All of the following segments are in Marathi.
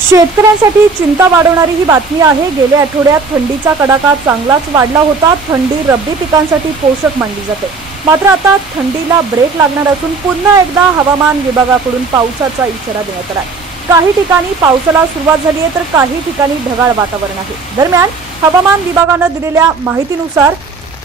शेतकऱ्यांसाठी चिंता वाढवणारी ही बातमी आहे। गेल्या आठवड्यात थंडीचा कडाका चांगलाच वाढला होता। थंडी रब्बी पिकांसाठी पोषक मानली जाते, मात्र आता थंडीला ब्रेक लागणार असून पुन्हा एकदा हवामान विभागाकडून पावसाचा इशारा देण्यात आला आहे। काही ठिकाणी पावसाला सुरुवात झाली आहे तर काही ठिकाणी ढगाळ वातावरण आहे। दरम्यान हवामान विभागाने दिलेल्या माहितीनुसार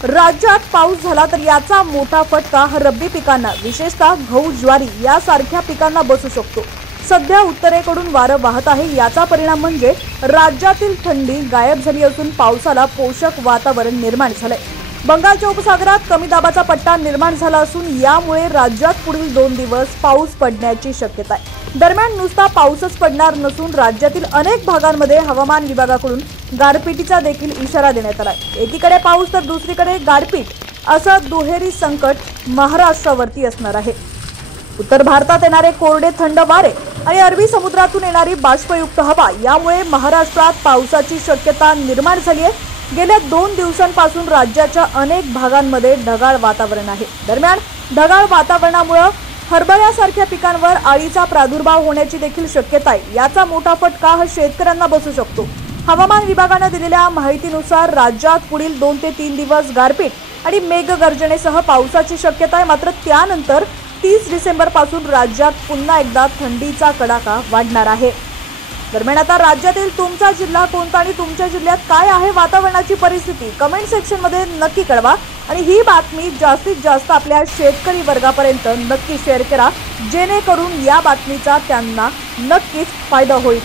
राज्यात पाऊस झाला तर याचा मोठा फटका रब्बी पिकांना, विशेषतः गहू, ज्वारी यासारख्या पिकांना बसू शकतो। सध्या उत्तरेकडून वारं वाहत आहे, याचा परिणाम म्हणजे राज्यातील थंडी गायब झाली असून पावसाला पोषक वातावरण निर्माण झालंय। बंगालच्या उपसागरात कमी दाबाचा पट्टा निर्माण झाला असून यामुळे राज्यात पुढील 2 दिवस पाऊस पडण्याची शक्यता आहे। दरम्यान नुसता पाऊसच पडणार नसून राज्यातील अनेक भागांमध्ये हवामान विभागाकडून गारपिटीचा देखील इशारा देण्यात आला आहे। एकीकडे पाऊस तर दुसरीकडे गारपीट, असं दुहेरी संकट महाराष्ट्रावरती असणार आहे। उत्तर भारतात येणारे कोरडे थंड वारे आणि अरबी समुद्रातून येणारी बाष्पयुक्त हवा यामुळे महाराष्ट्रात पावसाची शक्यता निर्माण झाली आहे। गेल्या 2 दिवसांपासून राज्याच्या अनेक भागांमध्ये ढगाळ वातावरण आहे। दरम्यान ढगाळ वातावरणामुळे हरभऱ्यासारख्या पिकांवर अळीचा प्रादुर्भाव होण्याची देखील शक्यता आहे। याचा मोठा फटका शेतकऱ्यांना बसू शकतो। हवामान विभागाने दिलेल्या माहितीनुसार राज्यात पुढील 2 ते 3 दिवस गारपीट आणि मेघगर्जनेसह पावसाची शक्यता आहे, मात्र त्यानंतर 30 डिसेंबर पासून राज्यात पुन्हा एकदा थंडीचा कडाका वाढणार आहे। दरम्यान आता राज्यातील तुमचा जिल्हा कोणता आणि तुमच्या जिल्ह्यात काय आहे वातावरणाची परिस्थिती कमेंट सेक्शन मध्ये नक्की कळवा आणि ही बातमी जास्तीत जास्त आपल्या शेतकरी वर्गापर्यंत नक्की शेअर करा, जेणेकरून या बातमीचा त्यांना नक्कीच फायदा होईल।